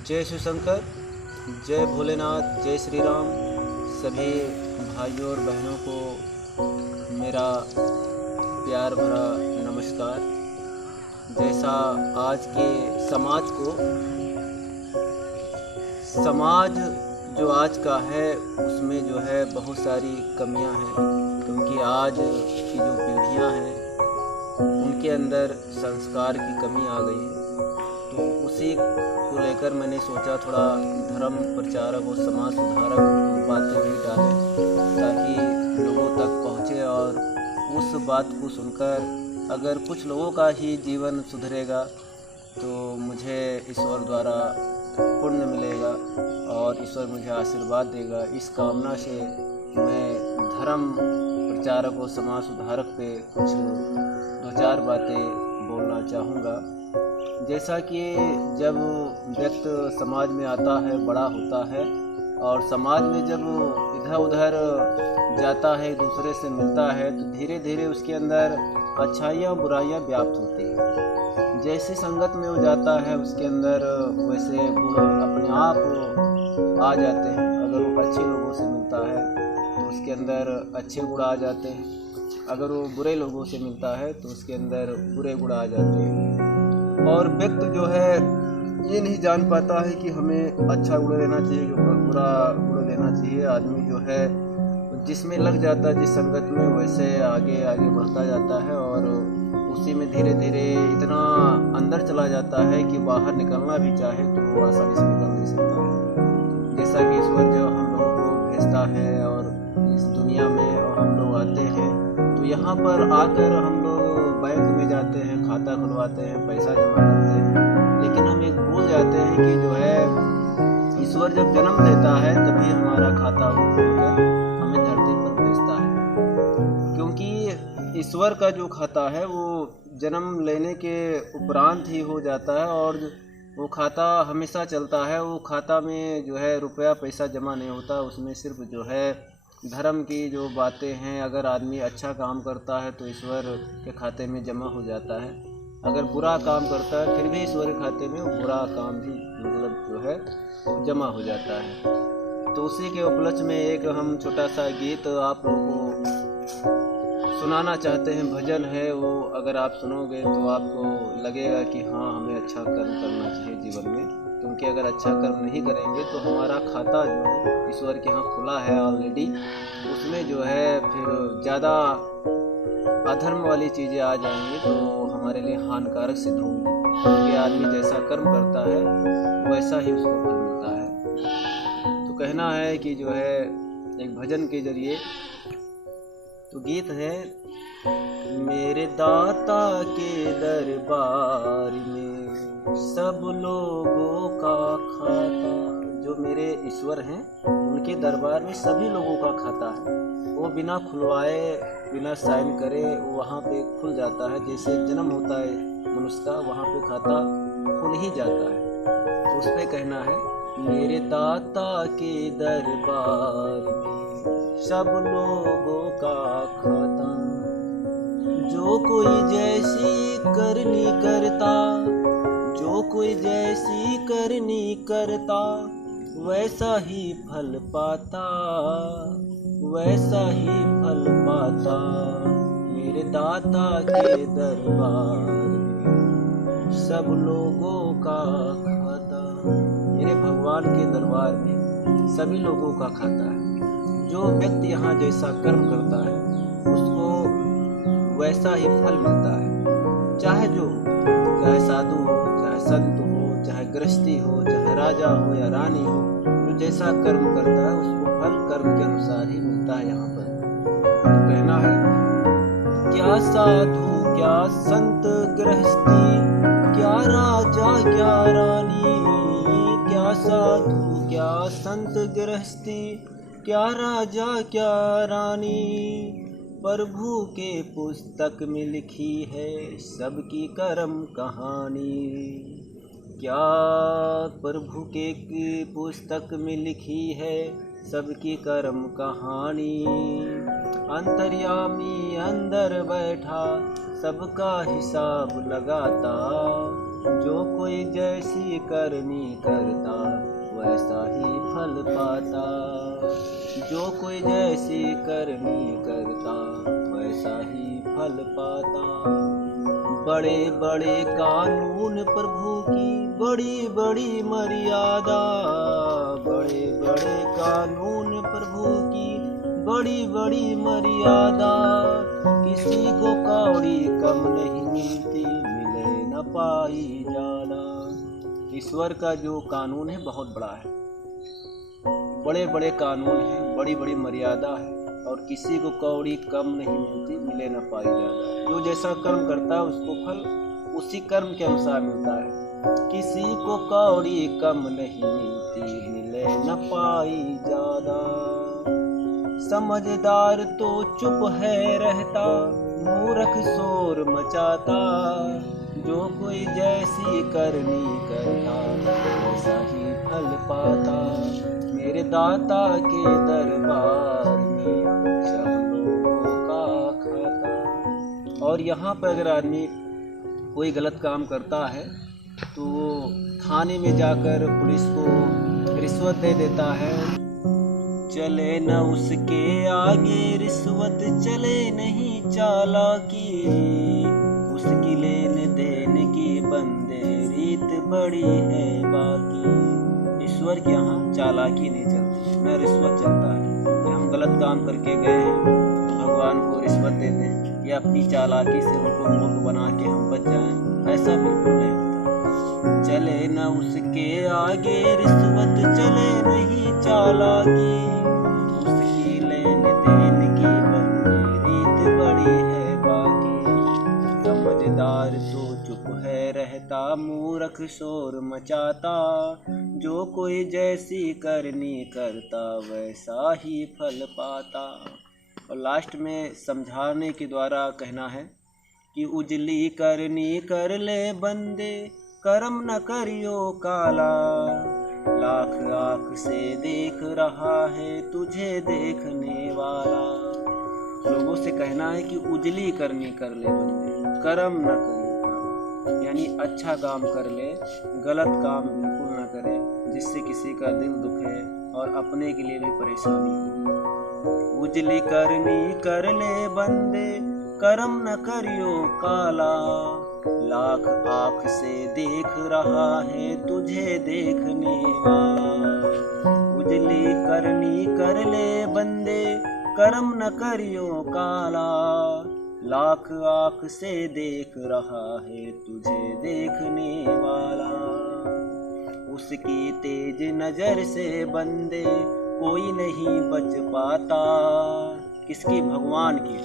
जय शिव शंकर, जय भोलेनाथ, जय श्री राम। सभी भाइयों और बहनों को मेरा प्यार भरा नमस्कार। जैसा आज के समाज जो आज का है उसमें जो है बहुत सारी कमियां हैं, क्योंकि आज की जो पीढ़ियां हैं उनके अंदर संस्कार की कमी आ गई है। तो उसी को लेकर मैंने सोचा थोड़ा धर्म प्रचारक और समाज सुधारक बातें भी डालें, ताकि लोगों तक पहुँचे और उस बात को सुनकर अगर कुछ लोगों का ही जीवन सुधरेगा तो मुझे ईश्वर द्वारा पुण्य मिलेगा और ईश्वर मुझे आशीर्वाद देगा। इस कामना से मैं धर्म प्रचारक और समाज सुधारक पे कुछ दो चार बातें बोलना चाहूँगा। जैसा कि जब व्यक्ति समाज में आता है, बड़ा होता है और समाज में जब इधर उधर जाता है, दूसरे से मिलता है, तो धीरे धीरे उसके अंदर अच्छाइयाँ बुराइयाँ व्याप्त होती हैं। जैसी संगत में वो जाता है उसके अंदर वैसे गुण अपने आप आ जाते हैं। अगर वो अच्छे लोगों से मिलता है तो उसके अंदर अच्छे गुण आ जाते हैं, अगर वो बुरे लोगों से मिलता है तो उसके अंदर बुरे गुण आ जाते हैं। और व्यक्ति जो है ये नहीं जान पाता है कि हमें अच्छा गुण लेना चाहिए, जो बुरा गुण लेना चाहिए। आदमी जो है जिसमें लग जाता है, जिस संगत में, वैसे आगे आगे बढ़ता जाता है और उसी में धीरे धीरे इतना अंदर चला जाता है कि बाहर निकलना भी चाहे तो वो आसानी से निकल नहीं सकता है। जैसा कि ईश्वर जो हम लोगों को भेजता है और इस दुनिया में और हम लोग आते हैं, तो यहाँ पर आकर हम लोग बैंक में जाते हैं, खाता खुलवाते हैं, पैसा जमा करते हैं, लेकिन हम एक भूल जाते हैं कि जो है ईश्वर जब जन्म देता है तभी हमारा खाता खोलकर हमें धरती पर भेजता है। क्योंकि ईश्वर का जो खाता है वो जन्म लेने के उपरांत ही हो जाता है और वो खाता हमेशा चलता है। वो खाता में जो है रुपया पैसा जमा नहीं होता, उसमें सिर्फ जो है धर्म की जो बातें हैं। अगर आदमी अच्छा काम करता है तो ईश्वर के खाते में जमा हो जाता है, अगर बुरा काम करता है फिर भी ईश्वर के खाते में वो बुरा काम भी मतलब जो है वो जमा हो जाता है। तो उसी के उपलक्ष्य में एक हम छोटा सा गीत आप लोगों को सुनाना चाहते हैं। भजन है वो, अगर आप सुनोगे तो आपको लगेगा कि हाँ हमें अच्छा कर्म करना चाहिए जीवन में, क्योंकि अगर अच्छा कर्म नहीं करेंगे तो हमारा खाता जो है ईश्वर के यहाँ खुला है ऑलरेडी, उसमें जो है फिर ज़्यादा अधर्म वाली चीज़ें आ जाएंगी तो हमारे लिए हानिकारक सिद्ध होंगी। क्योंकि आदमी जैसा कर्म करता है वैसा ही उसको फल मिलता है। तो कहना है कि जो है एक भजन के जरिए, तो गीत है, मेरे दाता के दरबार में सब लोगों का खाता, जो मेरे ईश्वर हैं उनके दरबार में सभी लोगों का खाता है। वो बिना खुलवाए बिना साइन करे वहाँ पे खुल जाता है। जैसे जन्म होता है मनुष्य का, वहाँ पे खाता खुल ही जाता है। तो उस पर कहना है, मेरे दाता के दरबार में सब लोगों का खाता, जो कोई जैसी करनी करता, जो कोई जैसी करनी करता, वैसा ही फल पाता, वैसा ही फल पाता। मेरे दाता के दरबार में सब लोगों का खाता, मेरे भगवान के दरबार में सभी लोगों का खाता है। जो व्यक्ति यहाँ जैसा कर्म करता है उसको वैसा ही फल मिलता है। चाहे जो चाहे साधु हो, चाहे संत हो, चाहे गृहस्थी हो, चाहे राजा हो या रानी हो, जो जैसा कर्म करता है उसको फल कर्म के अनुसार ही मिलता है। यहाँ पर तो कहना है, क्या साधु क्या संत गृहस्थी, क्या राजा क्या रानी, क्या साधु क्या संत गृहस्थी, क्या राजा क्या रानी, प्रभु के पुस्तक में लिखी है सबकी कर्म कहानी। क्या प्रभु के पुस्तक में लिखी है सबकी कर्म कहानी, अंतर्यामी अंदर बैठा सबका हिसाब लगाता, जो कोई जैसी करनी करता वैसा ही फल पाता। जो कोई जैसी करनी करता वैसा ही फल पाता। बड़े बड़े कानून प्रभु की बड़ी बड़ी मर्यादा। बड़े बड़े कानून प्रभु की बड़ी बड़ी मर्यादा। किसी को कौड़ी कम नहीं मिलती, मिले न पाई ज्यादा। ईश्वर का जो कानून है बहुत बड़ा है, बड़े बड़े कानून हैं, बड़ी बड़ी मर्यादा है, और किसी को कौड़ी कम नहीं मिलती, मिले न पाई ज्यादा। जो जैसा कर्म करता है उसको फल उसी कर्म के अनुसार मिलता है। किसी को कौड़ी कम नहीं मिलती, मिले न पाई ज्यादा। समझदार तो चुप है रहता, मूर्ख शोर मचाता। जो कोई जैसी करनी करता वैसा ही फल पाता। मेरे दाता के दरबार में सब लोगों का खाता। और यहाँ पर अगर आदमी कोई गलत काम करता है तो वो थाने में जाकर पुलिस को रिश्वत दे देता है। चले न उसके आगे रिश्वत, चले नहीं चालाकी। उसकी लेन देन की बंदे रीत बड़ी है बाकी। ईश्वर के यहाँ चालाकी नहीं चलती, न रिश्वत चलता है कि हम गलत काम करके गए हैं भगवान को रिश्वत दे दें या अपनी चालाकी से उनको मूर्ख बना के हम बच जाएं, ऐसा बिल्कुल नहीं होता। चले न उसके आगे रिश्वत, चले नहीं चालाकी। उसकी लेन देन की बंदे रीत बड़ी है बाकी। समझदार तो चुप है रहता, मूर्ख शोर मचाता। जो कोई जैसी करनी करता वैसा ही फल पाता। और लास्ट में समझाने के द्वारा कहना है कि उजली करनी कर ले बंदे, कर्म न करियो काला। लाख आँख से देख रहा है तुझे देखने वाला। लोगों से कहना है कि उजली करनी कर ले बंदे, कर्म न करियो काला, यानी अच्छा काम कर ले, गलत काम बिल्कुल न करे जिससे किसी का दिल दुखे और अपने के लिए भी परेशानी हो। उजली करनी कर ले बंदे, कर्म न करियो काला। लाख आँख से देख रहा है तुझे देखने वाला। उजली करनी कर ले बंदे, कर्म न करियो काला। लाख आँख से देख रहा है तुझे देखने वाला। उसकी तेज नजर से बंदे कोई नहीं बच पाता। किसकी? भगवान की।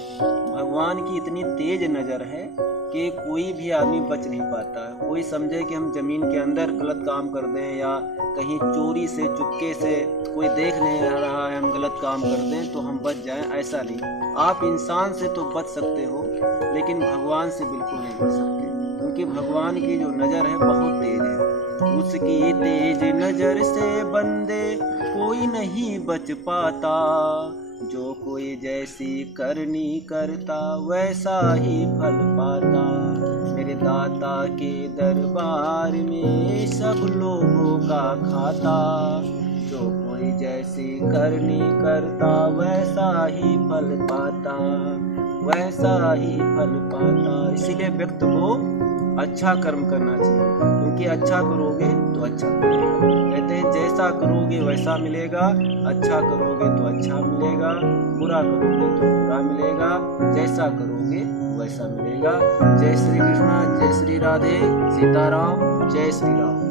भगवान की इतनी तेज नज़र है कि कोई भी आदमी बच नहीं पाता। कोई समझे कि हम ज़मीन के अंदर गलत काम कर दें या कहीं चोरी से चुपके से कोई देख नहीं रहा है हम गलत काम कर दें तो हम बच जाएं, ऐसा नहीं। आप इंसान से तो बच सकते हो लेकिन भगवान से बिल्कुल नहीं बच सकते, क्योंकि भगवान की जो नज़र है बहुत तेज है। उसकी तेज नज़र से बंदे कोई नहीं बच पाता। जो कोई जैसी करनी करता वैसा ही फल पाता। मेरे दाता के दरबार में सब लोगों का खाता। जो कोई जैसी करनी करता वैसा ही फल पाता, वैसा ही फल पाता। इसीलिए व्यक्ति को अच्छा कर्म करना चाहिए, क्योंकि अच्छा करोगे तो अच्छा मिलेगा। कहते हैं जैसा करोगे वैसा मिलेगा, अच्छा करोगे तो अच्छा मिलेगा, बुरा करोगे तो बुरा मिलेगा। जैसा करोगे वैसा मिलेगा। जय श्री कृष्णा, जय श्री राधे, सीताराम, जय श्री राम।